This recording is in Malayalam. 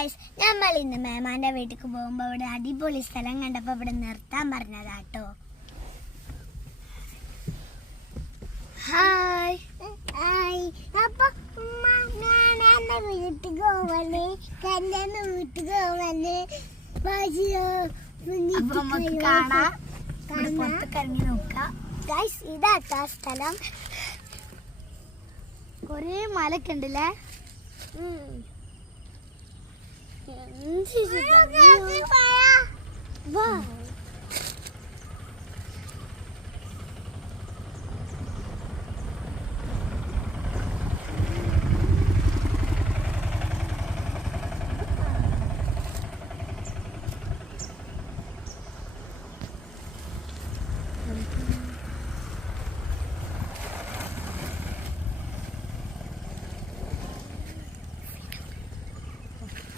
ഗൈസ്, നമ്മൾ ഇന്ന് മേമാന്റെ വീട്ടിക്ക് പോകുമ്പോ ഇവിടെ അടിപൊളി സ്ഥലം കണ്ടപ്പോ ഇവിടെ നിർത്താൻ പറഞ്ഞതാട്ടോ. Hi hi. അപ്പൊ മേമാന്റെ വീട്ടിക്ക് പോവല്ലേ, കല്യാണം വീട്ടിക്ക് പോവല്ലേ, പുറത്തേക്കിറങ്ങി നോക്കാം. ഗൈസ്, ഇതാട്ടാ സ്ഥലം. കൊറേ മലൊക്കെ ഉണ്ടല്ലേ. വാ